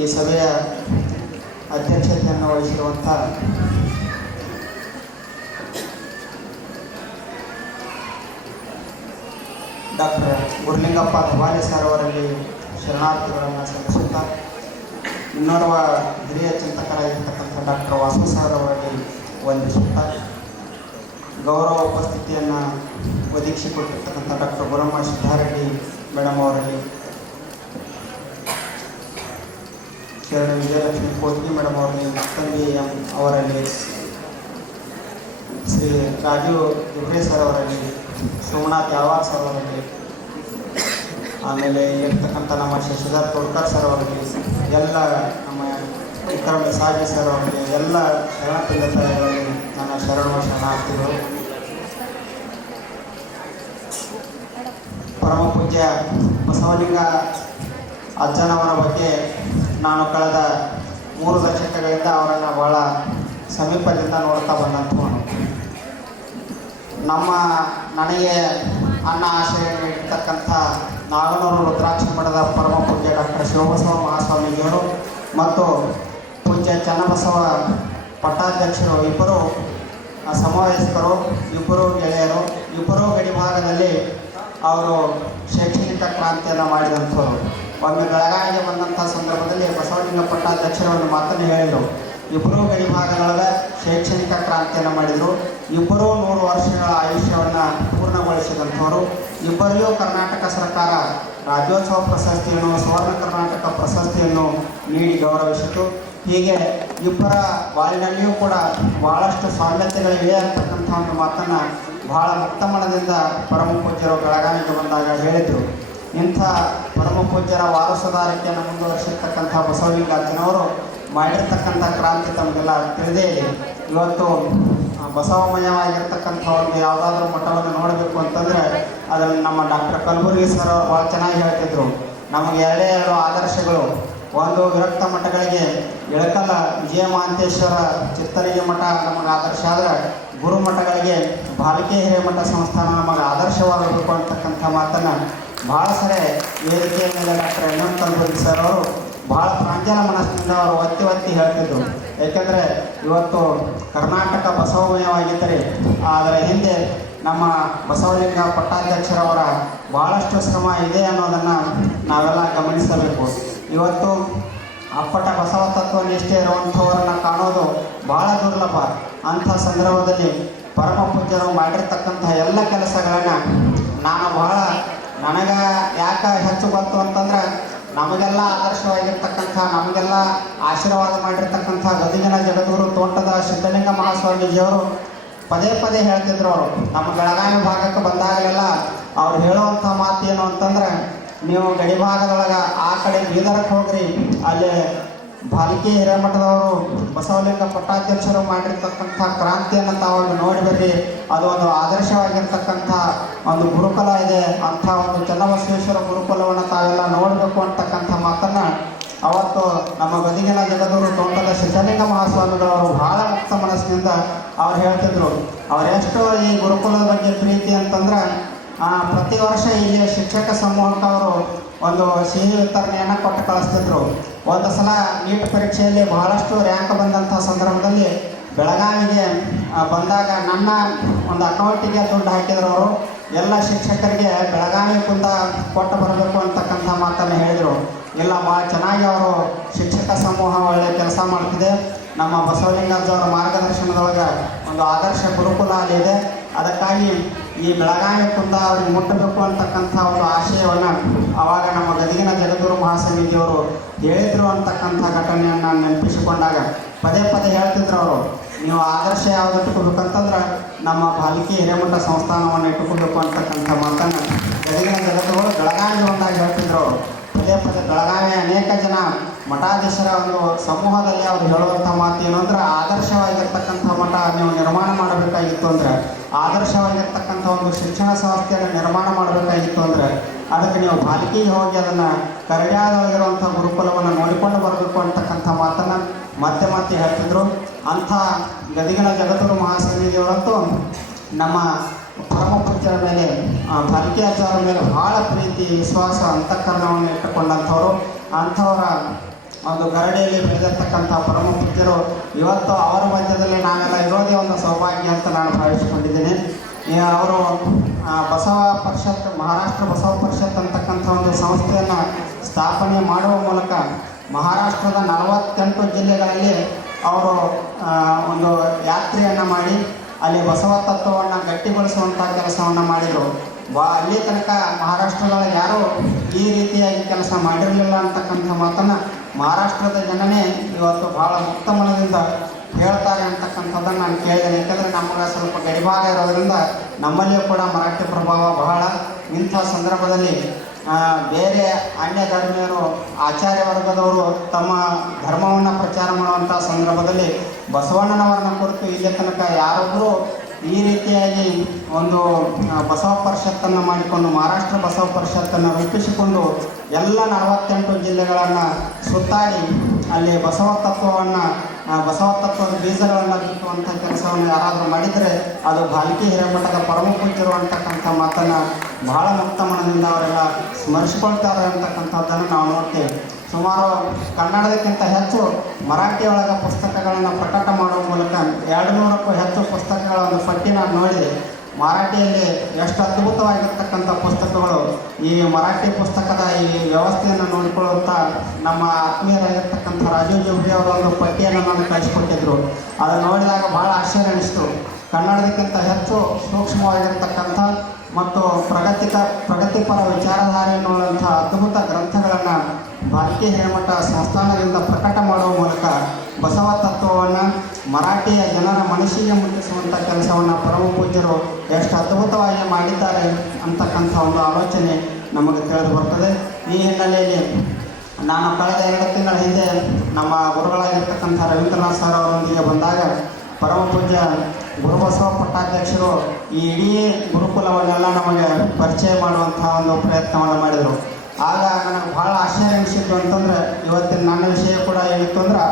ಈ ಸಭೆಯ ಅಧ್ಯಕ್ಷತೆಯನ್ನು ವಹಿಸಿರುವಂಥ ಡಾಕ್ಟರ್ ಗುರುಲಿಂಗಪ್ಪ ಧವಾಲಿ ಸರ್ ಅವರಲ್ಲಿ ಶರಣಾರ್ಥಿಗಳನ್ನು ಸಲ್ಲಿಸುತ್ತಾ, ಇನ್ನೋರ್ವ ಹಿರಿಯ ಚಿಂತಕರಾಗಿರ್ತಕ್ಕಂಥ ಡಾಕ್ಟರ್ ವಾಸು ಸರ್ ಅವರಲ್ಲಿ ವಂದಿಸುತ್ತಾ, ಗೌರವ ಉಪಸ್ಥಿತಿಯನ್ನು ಒದಗಿಸಿಕೊಟ್ಟಿರ್ತಕ್ಕಂಥ ಡಾಕ್ಟರ್ ಗುರಮ್ಮ ಸಿದ್ದಾರೆಡ್ಡಿ ಮೇಡಮ್ ಅವರಲ್ಲಿ, ಶರಣ ವಿಜಯಲಕ್ಷ್ಮಿ ಕೋಟ್ಗಿ ಮೇಡಮ್ ಅವರಲ್ಲಿ, ಮತ್ತಂಬಿ ಎಂ ಅವರಲ್ಲಿ, ಶ್ರೀ ರಾಜೀವ್ ದುರ್ರೆ ಸರ್ ಅವರಲ್ಲಿ, ಸೋಮನಾಥ್ ಯಾವಾರ್ ಸರ್ ಅವರಲ್ಲಿ, ಆಮೇಲೆ ಇರ್ತಕ್ಕಂಥ ನಮ್ಮ ಶಶಿಧರ್ ತೋಡ್ಕರ್ ಸರ್ ಅವರಲ್ಲಿ, ಎಲ್ಲ ನಮ್ಮ ವಿಕ್ರಮ್ ಸಾಜಿ ಸರ್ ಅವರಿಗೆ, ಎಲ್ಲ ಶರಣ ತಂದೆತಾಯಿಗಳಲ್ಲಿ ನನ್ನ ಶರಣಾರ್ಥಿಗಳು. ಪರಮ ಪೂಜ್ಯ ಬಸವಲಿಂಗ ಅಜ್ಜನವರ ಬಗ್ಗೆ ನಾನು ಕಳೆದ 3 ದಶಕಗಳಿಂದ ಅವರನ್ನು ಬಹಳ ಸಮೀಪದಿಂದ ನೋಡ್ತಾ ಬಂದಂಥವನು. ನನಗೆ ಅನ್ನ ಆಶ್ರಯ ನೀಡಿರ್ತಕ್ಕಂಥ ನಾಗನೂರು ರುದ್ರಾಕ್ಷ ಮಠದ ಪರಮ ಪೂಜ್ಯ ಡಾಕ್ಟರ್ ಶಿವಬಸವ ಮಹಾಸ್ವಾಮೀಜಿಯವರು ಮತ್ತು ಪೂಜ್ಯ ಚನ್ನಬಸವ ಪಟ್ಟಾಧ್ಯಕ್ಷರು ಇಬ್ಬರು ಸಮವಯಸ್ಕರು, ಇಬ್ಬರು ಗೆಳೆಯರು, ಇಬ್ಬರೂ ಗಡಿಭಾಗದಲ್ಲಿ ಅವರು ಶೈಕ್ಷಣಿಕ ಕ್ರಾಂತಿಯನ್ನು ಮಾಡಿದಂಥವರು. ಒಮ್ಮೆ ಬೆಳಗಾವಿಗೆ ಬಂದಂಥ ಸಂದರ್ಭದಲ್ಲಿ ಬಸವಲಿಂಗ ಪಟ್ಟಾಧ್ಯಕ್ಷರು ಒಂದು ಮಾತನ್ನು ಹೇಳಿದರು. ಇಬ್ಬರೂ ಗಡಿಭಾಗದೊಳಗೆ ಶೈಕ್ಷಣಿಕ ಕ್ರಾಂತಿಯನ್ನು ಮಾಡಿದರು. ಇಬ್ಬರೂ 100 ವರ್ಷಗಳ ಆಯುಷ್ಯವನ್ನು ಪೂರ್ಣಗೊಳಿಸಿದಂಥವರು. ಇಬ್ಬರಿಗೂ ಕರ್ನಾಟಕ ಸರ್ಕಾರ ರಾಜ್ಯೋತ್ಸವ ಪ್ರಶಸ್ತಿಯನ್ನು, ಸುವರ್ಣ ಕರ್ನಾಟಕ ಪ್ರಶಸ್ತಿಯನ್ನು ನೀಡಿ ಗೌರವಿಸಿತು. ಹೀಗೆ ಇಬ್ಬರ ಬಾಳಿನಲ್ಲಿಯೂ ಕೂಡ ಭಾಳಷ್ಟು ಸಾಮ್ಯತೆಗಳಿವೆ ಅಂತಕ್ಕಂಥ ಒಂದು ಮಾತನ್ನು ಬಹಳ ಮುಕ್ತ ಮನದಿಂದ ಪರಮ ಪೂಜ್ಯರು ಬೆಳಗಾವಿಗೆ ಬಂದಾಗ ಹೇಳಿದರು. ಇಂಥ ಪರಮ ಪೂಜ್ಯರ ವಾರಸುದಾರಿಕೆಯನ್ನು ಮುಂದುವರಿಸಿರ್ತಕ್ಕಂಥ ಬಸವಲಿಂಗ ಅಜ್ಜನವರು ಮಾಡಿರ್ತಕ್ಕಂಥ ಕ್ರಾಂತಿ ತಮಗೆಲ್ಲ ತಿಳಿದೇ ಇದೆ. ಇವತ್ತು ಬಸವಮಯವಾಗಿರ್ತಕ್ಕಂಥ ಒಂದು ಯಾವುದಾದ್ರೂ ಮಠವನ್ನು ನೋಡಬೇಕು ಅಂತಂದರೆ ಅದನ್ನು ನಮ್ಮ ಡಾಕ್ಟರ್ ಕಲಬುರ್ಗಿ ಸರ್ ಅವರು ಭಾಳ ಚೆನ್ನಾಗಿ ಹೇಳ್ತಿದ್ರು. ನಮಗೆ 2 ಆದರ್ಶಗಳು. ಒಂದು ವಿರಕ್ತ ಮಠಗಳಿಗೆ ಇಳಕಲ್ಲ ವಿಜಯ ಮಹಾಂತೇಶ್ವರ ಚಿತ್ತರಿಗೆ ಮಠ ನಮಗೆ ಆದರ್ಶ ಆದರೆ, ಗುರುಮಠಗಳಿಗೆ ಬಾಲಿಕೆ ಹಿರೇಮಠ ಸಂಸ್ಥಾನ ನಮಗೆ ಆದರ್ಶವಾಗಬೇಕು ಅಂತಕ್ಕಂಥ ಮಾತನ್ನು ಭಾಳ ಸರಿ ವೇದಿಕೆಯ ಮೇಲೆ ಡಾಕ್ಟರ್ ಎನ್ ಕಲಬುರ್ಗಿ ಸರ್ ಅವರು ಭಾಳ ಪ್ರಾಂಜಲ ಮನಸ್ಸಿನಿಂದ ಅವರು ಒತ್ತಿ ಹೇಳ್ತಿದ್ರು. ಏಕೆಂದರೆ ಇವತ್ತು ಕರ್ನಾಟಕ ಬಸವಮಯವಾಗಿದ್ದರೆ ಅದರ ಹಿಂದೆ ನಮ್ಮ ಬಸವಲಿಂಗ ಪಟ್ಟಾಧ್ಯಕ್ಷರವರ ಭಾಳಷ್ಟು ಶ್ರಮ ಇದೆ ಅನ್ನೋದನ್ನು ನಾವೆಲ್ಲ ಗಮನಿಸಬೇಕು. ಇವತ್ತು ಅಪ್ಪಟ ಬಸವ ತತ್ವ ನಿಷ್ಠೆ ಇರುವಂಥವರನ್ನು ಕಾಣೋದು ಭಾಳ ದುರ್ಲಭ. ಅಂಥ ಸಂದರ್ಭದಲ್ಲಿ ಪರಮ ಪೂಜ್ಯರು ಮಾಡಿರ್ತಕ್ಕಂಥ ಎಲ್ಲ ಕೆಲಸಗಳನ್ನು ನನಗೆ ಯಾಕೆ ಹೆಚ್ಚು ಬಂತು ಅಂತಂದ್ರೆ, ನಮಗೆಲ್ಲ ಆದರ್ಶವಾಗಿರ್ತಕ್ಕಂಥ, ನಮಗೆಲ್ಲ ಆಶೀರ್ವಾದ ಮಾಡಿರ್ತಕ್ಕಂಥ ಗದಗಿನ ಜಗದೂರು ತೋಟದ ಸಿದ್ಧಲಿಂಗ ಮಹಾಸ್ವಾಮೀಜಿಯವರು ಪದೇ ಹೇಳ್ತಿದ್ರು. ಅವರು ನಮ್ಮ ಬೆಳಗಾವಿ ಭಾಗಕ್ಕೆ ಬಂದಾಗಲೆಲ್ಲ ಅವ್ರು ಹೇಳುವಂಥ ಮಾತು ಏನು ಅಂತಂದ್ರೆ, ನೀವು ಗಡಿಭಾಗದೊಳಗೆ ಆ ಕಡೆ ಬೀದರಕ್ಕೆ ಹೋಗ್ರಿ, ಅಲ್ಲಿ ಬಾಲಿಕೆ ಹಿರೇಮಠದವರು ಬಸವಲಿಂಗ ಪಟ್ಟಾಧ್ಯಕ್ಷರು ಮಾಡಿರ್ತಕ್ಕಂಥ ಕ್ರಾಂತಿಯನ್ನು ತಾವು ನೋಡಿ ಬರ್ರಿ. ಅದು ಒಂದು ಆದರ್ಶವಾಗಿರ್ತಕ್ಕಂಥ ಒಂದು ಗುರುಕುಲ ಇದೆ. ಅಂಥ ಒಂದು ಚನ್ನಬಸವೇಶ್ವರ ಗುರುಕುಲವನ್ನು ತಾವೆಲ್ಲ ನೋಡಬೇಕು ಅಂತಕ್ಕಂಥ ಮಾತನ್ನು ಅವತ್ತು ನಮ್ಮ ಗದಗಿನ ಜಗದೂರು ತೋಟದ ಸಿದ್ಧಲಿಂಗ ಮಹಾಸ್ವಾಮಿಗಳವರು ಬಹಳ ಮುಕ್ತ ಮನಸ್ಸಿನಿಂದ ಅವ್ರು ಹೇಳ್ತಿದ್ರು. ಅವರೆಷ್ಟು ಈ ಗುರುಕುಲದ ಬಗ್ಗೆ ಪ್ರೀತಿ ಅಂತಂದ್ರೆ, ಪ್ರತಿ ವರ್ಷ ಇಲ್ಲಿ ಶಿಕ್ಷಕ ಸಮೂಹಕ್ಕೆ ಅವರು ಒಂದು ಸಿಹಿ ವಿತರಣೆಯನ್ನು ಕೊಟ್ಟು ಕಳಿಸ್ತಿದ್ರು. ಒಂದು ಸಲ ನೀಟ್ ಪರೀಕ್ಷೆಯಲ್ಲಿ ಬಹಳಷ್ಟು ರ್ಯಾಂಕ್ ಬಂದಂಥ ಸಂದರ್ಭದಲ್ಲಿ ಬೆಳಗಾವಿಗೆ ಬಂದಾಗ ನನ್ನ ಒಂದು ಅಕೌಂಟಿಗೆ ದುಡ್ಡು ಹಾಕಿದ್ರು. ಅವರು ಎಲ್ಲ ಶಿಕ್ಷಕರಿಗೆ ಬೆಳಗಾವಿ ಕುಂದ ಕೊಟ್ಟು ಬರಬೇಕು ಅಂತಕ್ಕಂಥ ಮಾತನ್ನು ಹೇಳಿದರು. ಇಲ್ಲ, ಭಾಳ ಚೆನ್ನಾಗಿ ಅವರು ಶಿಕ್ಷಕ ಸಮೂಹ ಒಳ್ಳೆಯ ಕೆಲಸ ಮಾಡ್ತಿದೆ. ನಮ್ಮ ಬಸವಲಿಂಗಜ್ಜವರ ಮಾರ್ಗದರ್ಶನದೊಳಗೆ ಒಂದು ಆದರ್ಶ ಗುರುಕುಲ ಅಲ್ಲಿದೆ. ಅದಕ್ಕಾಗಿ ಈ ಬೆಳಗಾವಿ ಕುಂದ ಅವ್ರಿಗೆ ಮುಟ್ಟಬೇಕು ಅಂತಕ್ಕಂಥ ಒಂದು ಆಶಯವನ್ನು ಆವಾಗ ನಮ್ಮ ಗದಗಿನ ಜಗದೂರು ಮಹಾಸ್ವಾಮೀಜಿಯವರು ಹೇಳಿದರು ಅಂತಕ್ಕಂಥ ಘಟನೆಯನ್ನು ನೆನಪಿಸಿಕೊಂಡಾಗ ಪದೇ ಹೇಳ್ತಿದ್ರು ಅವರು, ನೀವು ಆದರ್ಶ ಯಾವುದು ಇಟ್ಕೋಬೇಕಂತಂದ್ರೆ ನಮ್ಮ ಬಾಲಿಕೆ ಹಿರೇಮಠ ಸಂಸ್ಥಾನವನ್ನು ಇಟ್ಟುಕೋಬೇಕು ಅಂತಕ್ಕಂಥ ಮಾತನ್ನು ಗದಗಿನ ಜಗತ್ತುಗಳು ಬೆಳಗಾವಿ ಬಂದಾಗ ಹೇಳ್ತಿದ್ರು ಅವರು. ಪದೇ ಬೆಳಗಾವಿಯ ಅನೇಕ ಜನ ಮಠಾಧೀಶರ ಒಂದು ಸಮೂಹದಲ್ಲಿ ಅವರು ಹೇಳುವಂಥ ಮಾತು ಏನು ಅಂದ್ರೆ, ಆದರ್ಶವಾಗಿರ್ತಕ್ಕಂಥ ಮಠ ನೀವು ನಿರ್ಮಾಣ ಮಾಡಬೇಕಾಗಿತ್ತು ಅಂದರೆ, ಆದರ್ಶವಾಗಿರ್ತಕ್ಕಂಥ ಒಂದು ಶಿಕ್ಷಣ ಸಂಸ್ಥೆಯನ್ನು ನಿರ್ಮಾಣ ಮಾಡಬೇಕಾಗಿತ್ತು ಅಂದರೆ ಅದಕ್ಕೆ ನೀವು ಬಾಲಿಕೆಗೆ ಹೋಗಿ ಅದನ್ನು ಕರಡ್ಯಾದೊಳಗಿರುವಂಥ ಗುರುಕುಲವನ್ನು ನೋಡಿಕೊಂಡು ಬರಬೇಕು ಅಂತಕ್ಕಂಥ ಮಾತನ್ನು ಮತ್ತೆ ಹೇಳ್ತಿದ್ರು. ಅಂಥ ಗದಗಿನ ಜಗದೂರು ಮಹಾಸ್ವಾಮೀಜಿಯವರಂತೂ ನಮ್ಮ ಪರಮ ಪೂಜ್ಯರ ಮೇಲೆ, ಬಾಲಿಕೆ ಆಚಾರ್ಯರ ಮೇಲೆ ಭಾಳ ಪ್ರೀತಿ, ವಿಶ್ವಾಸ, ಅಂತಃಕರಣವನ್ನು ಇಟ್ಟುಕೊಂಡಂಥವರು. ಅಂಥವರ ಒಂದು ಗರಡಿಯಲ್ಲಿ ಬೆಳೆದಿರ್ತಕ್ಕಂಥ ಪರಮ ಪೂಜ್ಯರು ಇವತ್ತು ಅವರ ಮಧ್ಯದಲ್ಲಿ ನಾವೆಲ್ಲ ಇರೋದೇ ಒಂದು ಸೌಭಾಗ್ಯ ಅಂತ ನಾನು ಭಾವಿಸಿಕೊಂಡಿದ್ದೇನೆ. ಅವರು ಬಸವ ಪರಿಷತ್, ಮಹಾರಾಷ್ಟ್ರ ಬಸವ ಪರಿಷತ್ ಅಂತಕ್ಕಂಥ ಒಂದು ಸಂಸ್ಥೆಯನ್ನು ಸ್ಥಾಪನೆ ಮಾಡುವ ಮೂಲಕ ಮಹಾರಾಷ್ಟ್ರದ 48 ಜಿಲ್ಲೆಗಳಲ್ಲಿ ಅವರು ಒಂದು ಯಾತ್ರೆಯನ್ನು ಮಾಡಿ ಅಲ್ಲಿ ಬಸವ ತತ್ವವನ್ನು ಗಟ್ಟಿಗೊಳಿಸುವಂಥ ಕೆಲಸವನ್ನು ಮಾಡಿದರು. ಅಲ್ಲಿ ತನಕ ಮಹಾರಾಷ್ಟ್ರದೊಳಗೆ ಯಾರೂ ಈ ರೀತಿಯಾಗಿ ಕೆಲಸ ಮಾಡಿರಲಿಲ್ಲ ಅಂತಕ್ಕಂಥ ಮಾತನ್ನು ಮಹಾರಾಷ್ಟ್ರದ ಜನನೇ ಇವತ್ತು ಭಾಳ ಮುಕ್ತ ಮನದಿಂದ ಹೇಳ್ತಾರೆ ಅಂತಕ್ಕಂಥದ್ದನ್ನು ನಾನು ಕೇಳಿದ್ದೇನೆ. ಯಾಕೆಂದರೆ ನಮಗೆ ಸ್ವಲ್ಪ ಗಡಿಭಾಗ ಇರೋದರಿಂದ ನಮ್ಮಲ್ಲಿಯೂ ಕೂಡ ಮರಾಠಿ ಪ್ರಭಾವ ಬಹಳ. ಇಂಥ ಸಂದರ್ಭದಲ್ಲಿ ಬೇರೆ ಅನ್ಯ ಧರ್ಮೀಯರು, ಆಚಾರ್ಯ ವರ್ಗದವರು ತಮ್ಮ ಧರ್ಮವನ್ನು ಪ್ರಚಾರ ಮಾಡುವಂಥ ಸಂದರ್ಭದಲ್ಲಿ ಬಸವಣ್ಣನವರನ್ನ ಕುರಿತು ಇಲ್ಲಿ ತನಕ ಯಾರೊಬ್ಬರು ಈ ರೀತಿಯಾಗಿ ಒಂದು ಬಸವ ಪರಿಷತ್ತನ್ನು ಮಾಡಿಕೊಂಡು ಮಹಾರಾಷ್ಟ್ರ ಬಸವ ಪರಿಷತ್ತನ್ನು ರೂಪಿಸಿಕೊಂಡು ಎಲ್ಲ 48 ಜಿಲ್ಲೆಗಳನ್ನು ಸುತ್ತಾಡಿ ಅಲ್ಲಿ ಬಸವ ತತ್ವದ ಬೀಜಗಳನ್ನು ಬಿತ್ತುವಂಥ ಕೆಲಸವನ್ನು ಯಾರಾದರೂ ಮಾಡಿದರೆ ಅದು ಭಾಲ್ಕಿ ಹಿರೇಮಠದ ಪರಮ ಪೂಜ್ಯರು ಅಂತಕ್ಕಂಥ ಮಾತನ್ನು ಬಹಳ ಮುಕ್ತ ಮನದಿಂದ ಅವರೆಲ್ಲ ಸ್ಮರಿಸಿಕೊಳ್ತಾರೆ ಅಂತಕ್ಕಂಥದ್ದನ್ನು ನಾವು ನೋಡ್ತೇವೆ. ಸುಮಾರು ಕನ್ನಡದಕ್ಕಿಂತ ಹೆಚ್ಚು ಮರಾಠಿಯೊಳಗೆ ಪುಸ್ತಕಗಳನ್ನು ಪ್ರಕಟ ಮಾಡುವ ಮೂಲಕ 200ಕ್ಕೂ ಹೆಚ್ಚು ಪುಸ್ತಕಗಳ ಒಂದು ಪಟ್ಟಿ ನಾನು ನೋಡಿದೆ. ಮರಾಠಿಯಲ್ಲಿ ಎಷ್ಟು ಅದ್ಭುತವಾಗಿರ್ತಕ್ಕಂಥ ಪುಸ್ತಕಗಳು. ಈ ಮರಾಠಿ ಪುಸ್ತಕದ ಈ ವ್ಯವಸ್ಥೆಯನ್ನು ನೋಡಿಕೊಳ್ಳುತ್ತಾ ನಮ್ಮ ಆತ್ಮೀಯರಾಗಿರ್ತಕ್ಕಂಥ ರಾಜೀವ್ ಜೋಬ್ರಿ ಅವರ ಒಂದು ಪಟ್ಟಿಯನ್ನು ನಾನು ಕಳಿಸಿಕೊಟ್ಟಿದ್ರು. ಅದನ್ನು ನೋಡಿದಾಗ ಭಾಳ ಆಶ್ಚರ್ಯ ಅನಿಸ್ತು. ಕನ್ನಡದಕ್ಕಿಂತ ಹೆಚ್ಚು ಸೂಕ್ಷ್ಮವಾಗಿರ್ತಕ್ಕಂಥ ಮತ್ತು ಪ್ರಗತಿಪರ ವಿಚಾರಧಾರೆ ಎನ್ನುವಂಥ ಅದ್ಭುತ ಗ್ರಂಥಗಳನ್ನು ಭಾಲ್ಕಿ ಹಿರೇಮಠ ಸಂಸ್ಥಾನದಿಂದ ಪ್ರಕಟ ಮಾಡುವ ಮೂಲಕ ಬಸವ ತತ್ವವನ್ನು ಮರಾಠಿಯ ಜನರ ಮನಸ್ಸಿಗೆ ಮುಟ್ಟಿಸುವಂಥ ಕೆಲಸವನ್ನು ಪರಮ ಪೂಜ್ಯರು ಎಷ್ಟು ಅದ್ಭುತವಾಗಿ ಮಾಡಿದ್ದಾರೆ ಅಂತಕ್ಕಂಥ ಒಂದು ಆಲೋಚನೆ ನಮಗೆ ತಿಳಿದು ಬರ್ತದೆ. ಈ ಹಿನ್ನೆಲೆಯಲ್ಲಿ ನಾನು ಕಳೆದ 2 ತಿಂಗಳ ಹಿಂದೆ ನಮ್ಮ ಗುರುಗಳಾಗಿರ್ತಕ್ಕಂಥ ರವೀಂದ್ರನಾಥ್ ಸರ್ ಅವರೊಂದಿಗೆ ಬಂದಾಗ ಪರಮ ಪೂಜ್ಯ ಗುರುಬಸವ ಪಟ್ಟಾಧ್ಯಕ್ಷರು ಈ ಇಡೀ ಗುರುಕುಲವನ್ನೆಲ್ಲ ನಮಗೆ ಪರಿಚಯ ಮಾಡುವಂಥ ಒಂದು ಪ್ರಯತ್ನವನ್ನು ಮಾಡಿದರು. ಆಗ ನನಗೆ ಭಾಳ ಆಶ್ಚರ್ಯ ಅನಿಸಿದ್ದು ಅಂತಂದರೆ, ಇವತ್ತಿನ ನನ್ನ ವಿಷಯ ಕೂಡ ಏನಿತ್ತು ಅಂದ್ರೆ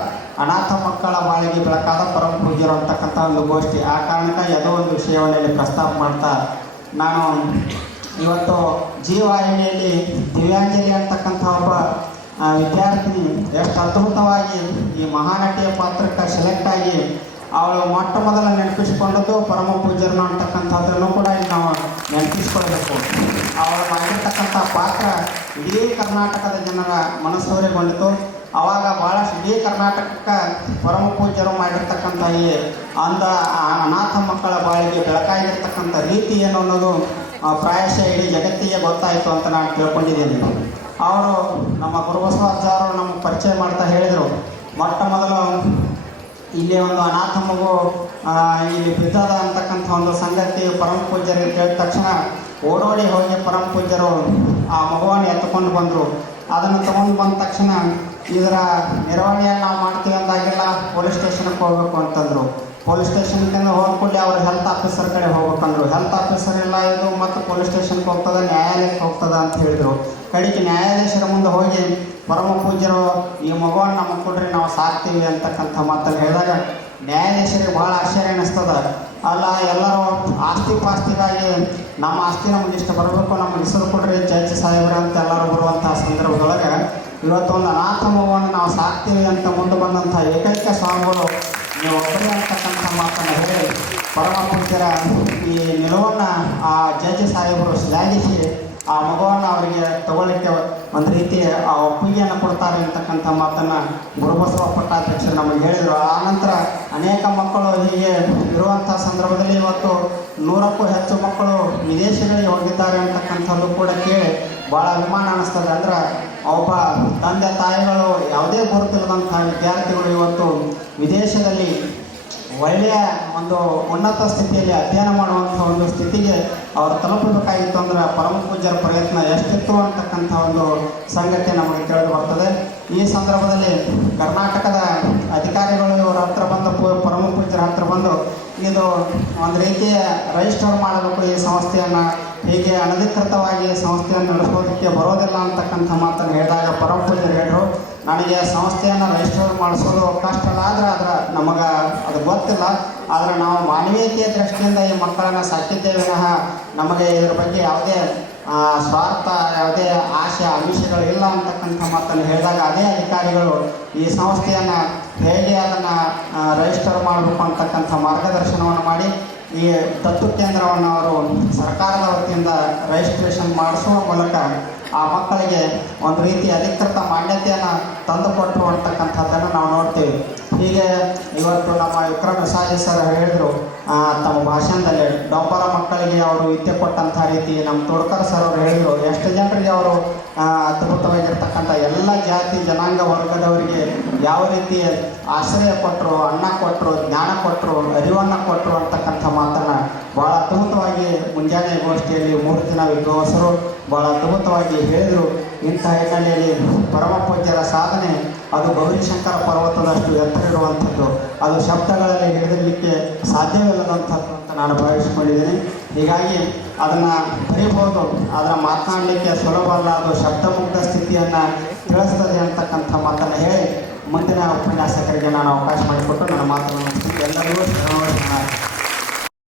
ಅನಾಥ ಮಕ್ಕಳ ಬಾಳಿಗೆ ಬೆಳಕಾದ ಪರಮ ಪೂಜ್ಯರು ಅಂತಕ್ಕಂಥ ಒಂದು ಗೋಷ್ಠಿ. ಆ ಕಾರಣಕ್ಕಾಗಿ ಯಾವುದೋ ಒಂದು ವಿಷಯವನ್ನು ಇಲ್ಲಿ ಪ್ರಸ್ತಾಪ ಮಾಡ್ತಾ ನಾನು ಇವತ್ತು ಜೀವಾಹಿನಿಯಲ್ಲಿ ದಿವ್ಯಾಂಜಲಿ ಅಂತಕ್ಕಂಥ ಒಬ್ಬ ವಿದ್ಯಾರ್ಥಿನಿ ಎಷ್ಟು ಅದ್ಭುತವಾಗಿ ಈ ಮಹಾನಟಿಯ ಪಾತ್ರಕ್ಕೆ ಸೆಲೆಕ್ಟ್ ಆಗಿ ಅವಳು ಮೊಟ್ಟ ಮೊದಲ ನೆನಪಿಸಿಕೊಂಡದ್ದು ಪರಮ ಪೂಜ್ಯರನ್ನು ಅಂತಕ್ಕಂಥದ್ದನ್ನು ಕೂಡ ಇಲ್ಲಿ ನಾವು ನೆನಪಿಸ್ಕೊಳ್ಬೇಕು. ಅವಳು ಮಾಡಿರ್ತಕ್ಕಂಥ ಪಾತ್ರ ಇಡೀ ಕರ್ನಾಟಕದ ಜನರ ಮನಸ್ಸೂರೆಗೊಂಡಿತು. ಆವಾಗ ಭಾಳಷ್ಟು ಇಡೀ ಕರ್ನಾಟಕಕ್ಕೆ ಪರಮ ಪೂಜ್ಯರು ಮಾಡಿರ್ತಕ್ಕಂಥ ಈ ಅನಾಥ ಮಕ್ಕಳ ಬಾಳಿಗೆ ಬೆಳಕಾಗಿರ್ತಕ್ಕಂಥ ರೀತಿ ಏನು ಅನ್ನೋದು ಪ್ರಾಯಶಃ ಇಡೀ ಜಗತ್ತಿಗೆ ಗೊತ್ತಾಯಿತು ಅಂತ ನಾನು ತಿಳ್ಕೊಂಡಿದ್ದೀನಿ. ಅವರು ನಮ್ಮ ಗುರುಬಸವಾಚಾರ್ಯರು ಅವರು ನಮಗೆ ಪರಿಚಯ ಮಾಡ್ತಾ ಹೇಳಿದರು, ಮೊಟ್ಟ ಮೊದಲು ಇಲ್ಲಿ ಒಂದು ಅನಾಥ ಮಗು ಇಲ್ಲಿ ಬಿದ್ದದ ಅಂತಕ್ಕಂಥ ಒಂದು ಸಂಗತಿ ಪರಮ ಪೂಜ್ಯರಿಗೆ ಕೇಳಿದ ತಕ್ಷಣ ಓಡೋಡಿ ಹೋಗಿ ಪರಮ ಪೂಜ್ಯರು ಆ ಮಗುವನ್ನು ಎತ್ತುಕೊಂಡು ಬಂದರು. ಅದನ್ನು ತೊಗೊಂಡು ಬಂದ ತಕ್ಷಣ ಇದರ ನಿರ್ವಹಣೆಯನ್ನು ನಾವು ಮಾಡ್ತೀವಿ ಅಂದಾಗೆಲ್ಲ ಪೊಲೀಸ್ ಸ್ಟೇಷನ್ಗೆ ಹೋಗಬೇಕು ಅಂತಂದರು. ಪೊಲೀಸ್ ಸ್ಟೇಷನ್ಗೆ ಹೋದ ಕೂಡಲೇ ಅವರು ಹೆಲ್ತ್ ಆಫೀಸರ್ ಕಡೆ ಹೋಗ್ಬೇಕಂದ್ರು. ಹೆಲ್ತ್ ಆಫೀಸರ್ ಎಲ್ಲ ಇದು ಮತ್ತು ಪೊಲೀಸ್ ಸ್ಟೇಷನ್ಗೆ ಹೋಗ್ತದೆ, ನ್ಯಾಯಾಲಯಕ್ಕೆ ಹೋಗ್ತದೆ ಅಂತ ಹೇಳಿದರು. ಕಡೆಗೆ ನ್ಯಾಯಾಧೀಶರ ಮುಂದೆ ಹೋಗಿ ಪರಮ ಪೂಜ್ಯರು ಈ ಮಗುವನ್ನು ನಮಗೆ ಕೊಡ್ರಿ, ನಾವು ಸಾಕ್ತೀವಿ ಅಂತಕ್ಕಂಥ ಮಾತನ್ನು ಹೇಳಿದಾಗ ನ್ಯಾಯಾಧೀಶರಿಗೆ ಭಾಳ ಆಶ್ಚರ್ಯ ಅನ್ನಿಸ್ತದ. ಅಲ್ಲ, ಎಲ್ಲರೂ ಆಸ್ತಿ ಪಾಸ್ತಿಗಾಗಿ ನಮ್ಮ ಆಸ್ತಿ ನಮಗೆ ಇಷ್ಟ ಬರಬೇಕು, ನಮಗೆ ಹೆಸರು ಕೊಡ್ರಿ ಜಡ್ಜ್ ಸಾಹೇಬ್ರೆ ಅಂತ ಎಲ್ಲರೂ ಬರುವಂಥ ಸಂದರ್ಭದೊಳಗೆ ಇವತ್ತೊಂದು ಅನಾಥ ಮಗುವನ್ನು ನಾವು ಸಾಕ್ತೀವಿ ಅಂತ ಮುಂದೆ ಬಂದಂಥ ಏಕೈಕ ಸ್ವಾಮಿಗಳು ನೀವು ಒಬ್ಬರೇ ಅಂತಕ್ಕಂಥ ಮಾತನ್ನು ಹೇಳಿ ಪರಮ ಪೂಜ್ಯರ ಈ ನಿಲುವನ್ನು ಆ ಜಡ್ಜ್ ಸಾಹೇಬರು ಶ್ಲಾಘಿಸಿ ಆ ಮಗುವನ್ನು ಅವರಿಗೆ ತಗೊಳ್ಳಿಕ್ಕೆ ಒಂದು ರೀತಿ ಆ ಒಪ್ಪಿಗೆಯನ್ನು ಕೊಡ್ತಾರೆ ಅಂತಕ್ಕಂಥ ಮಾತನ್ನು ಗುರುಬಸವ ಪಟ್ಟಾಧ್ಯಕ್ಷರು ನಮಗೆ ಹೇಳಿದರು. ಆನಂತರ ಅನೇಕ ಮಕ್ಕಳು ಹೀಗೆ ಇರುವಂಥ ಸಂದರ್ಭದಲ್ಲಿ ಇವತ್ತು 100ಕ್ಕೂ ಹೆಚ್ಚು ಮಕ್ಕಳು ವಿದೇಶಗಳಿಗೆ ಹೋಗಿದ್ದಾರೆ ಅಂತಕ್ಕಂಥದ್ದು ಕೂಡ ಕೇಳಿ ಭಾಳ ಅಭಿಮಾನ ಅನ್ನಿಸ್ತದೆ. ಅಂದ್ರೆ ಒಬ್ಬ ತಂದೆ ತಾಯಿಗಳು ಯಾವುದೇ ಗುರುತಿಲ್ಲದಂಥ ವಿದ್ಯಾರ್ಥಿಗಳು ಇವತ್ತು ವಿದೇಶದಲ್ಲಿ ಒಳ್ಳೆಯ ಒಂದು ಉನ್ನತ ಸ್ಥಿತಿಯಲ್ಲಿ ಅಧ್ಯಯನ ಮಾಡುವಂಥ ಒಂದು ಸ್ಥಿತಿಗೆ ಅವರು ತಲುಪಬೇಕಾಗಿತ್ತು ಅಂದ್ರೆ ಪರಮ ಪೂಜ್ಯರ ಪ್ರಯತ್ನ ಎಷ್ಟಿತ್ತು ಅಂತಕ್ಕಂಥ ಒಂದು ಸಂಗತಿ ನಮಗೆ ತಿಳಿದು ಬರ್ತದೆ. ಈ ಸಂದರ್ಭದಲ್ಲಿ ಕರ್ನಾಟಕದ ಅಧಿಕಾರಿಗಳು ಇವರ ಹತ್ರ ಬಂದು ಪರಮ ಪೂಜ್ಯರ ಹತ್ರ ಬಂದು ಇದು ಒಂದು ರೀತಿಯ ರಿಜಿಸ್ಟರ್ ಮಾಡಬೇಕು ಈ ಸಂಸ್ಥೆಯನ್ನು, ಹೀಗೆ ಅನಧಿಕೃತವಾಗಿ ಸಂಸ್ಥೆಯನ್ನು ನಡೆಸೋದಕ್ಕೆ ಬರೋದಿಲ್ಲ ಅಂತಕ್ಕಂಥ ಮಾತನ್ನು ಹೇಳಿದಾಗ ಪರಮ ಪೂಜ್ಯರು ಹೇಳಿದ್ರು, ನನಗೆ ಸಂಸ್ಥೆಯನ್ನು ರಿಜಿಸ್ಟರ್ ಮಾಡಿಸೋದು ಕಷ್ಟ ಆದ್ರೆ ನಮಗೆ ಅದು ಗೊತ್ತಿಲ್ಲ, ಆದರೆ ನಾವು ಮಾನವೀಯತೆಯ ದೃಷ್ಟಿಯಿಂದ ಈ ಮಕ್ಕಳನ್ನು ಸಾಕಿದ್ದೇವೆ ವಿನಃ ನಮಗೆ ಇದರ ಬಗ್ಗೆ ಯಾವುದೇ ಸ್ವಾರ್ಥ ಯಾವುದೇ ಆಶೆ ಆಮಿಷಗಳು ಇಲ್ಲ ಅಂತಕ್ಕಂಥ ಮಾತನ್ನು ಹೇಳಿದಾಗ ಅದೇ ಅಧಿಕಾರಿಗಳು ಈ ಸಂಸ್ಥೆಯನ್ನು ಹೇಗೆ ಅದನ್ನು ರಿಜಿಸ್ಟರ್ ಮಾಡಬೇಕು ಅಂತಕ್ಕಂಥ ಮಾರ್ಗದರ್ಶನವನ್ನು ಮಾಡಿ ಈ ದತ್ತು ಕೇಂದ್ರವನ್ನು ಅವರು ಸರ್ಕಾರದ ವತಿಯಿಂದ ರಿಜಿಸ್ಟ್ರೇಷನ್ ಮಾಡಿಸುವ ಮೂಲಕ ಆ ಮಕ್ಕಳಿಗೆ ಒಂದು ರೀತಿ ಅಧಿಕೃತ ಮಾನ್ಯತೆಯನ್ನು ತಂದುಕೊಟ್ಟರು ಅಂತಕ್ಕಂಥದ್ದನ್ನು ನಾವು ನೋಡ್ತೀವಿ. ಹೀಗೆ ಇವತ್ತು ನಮ್ಮ ವಿಕ್ರಮ್ ವಿಸಾಜಿ ಸರ್ ಹೇಳಿದರು ತಮ್ಮ ಭಾಷಣದಲ್ಲಿ ಡೊಂಬರ ಮಕ್ಕಳಿಗೆ ಅವರು ವಿದ್ಯೆ ಕೊಟ್ಟಂಥ ರೀತಿ ನಮ್ಮ ತೋಡ್ಕರ್ ಸರ್ ಅವರು ಹೇಳಿದರು ಎಷ್ಟು ಜನರಿಗೆ ಅವರು ಅದ್ಭುತವಾಗಿರ್ತಕ್ಕಂಥ ಎಲ್ಲ ಜಾತಿ ಜನಾಂಗ ವರ್ಗದವರಿಗೆ ಯಾವ ರೀತಿ ಆಶ್ರಯ ಕೊಟ್ಟರು, ಅನ್ನ ಕೊಟ್ಟರು, ಜ್ಞಾನ ಕೊಟ್ಟರು, ಅರಿವನ್ನು ಕೊಟ್ಟರು ಅಂತಕ್ಕಂಥ ಮಾತನ್ನು ಭಾಳ ಅದ್ಭುತವಾಗಿ ಮುಂಜಾನೆ ಗೋಷ್ಠಿಯಲ್ಲಿ 3 ದಿನ ವಿದ್ವಾಂಸರು ಭಾಳ ಅದ್ಭುತವಾಗಿ ಹೇಳಿದರು. ಇಂಥ ಹಿನ್ನೆಲೆಯಲ್ಲಿ ಪರಮ ಪೂಜ್ಯರ ಸಾಧನೆ ಅದು ಗೌರಿಶಂಕರ ಪರ್ವತದಷ್ಟು ಎತ್ತರ ಇರುವಂಥದ್ದು, ಅದು ಶಬ್ದಗಳಲ್ಲಿ ಹಿಡಿದಿರಲಿಕ್ಕೆ ಸಾಧ್ಯವಿಲ್ಲದಂಥದ್ದು ಅಂತ ನಾನು ಭಾವಿಸಿಕೊಂಡಿದ್ದೀನಿ. ಹೀಗಾಗಿ ಅದನ್ನು ಬರೀಬೋದು, ಅದನ್ನು ಮಾತನಾಡಲಿಕ್ಕೆ ಸುಲಭ ಅಲ್ಲ, ಅದು ಶಬ್ದಮುಗ್ಧ ಸ್ಥಿತಿಯನ್ನು ತಿಳಿಸ್ತದೆ ಅಂತಕ್ಕಂಥ ಮಾತನ್ನು ಹೇಳಿ ಮುಂದಿನ ಉಪನ್ಯಾಸಕರಿಗೆ ನಾನು ಅವಕಾಶ ಮಾಡಿಕೊಟ್ಟು ನನ್ನ ಮಾತನ್ನು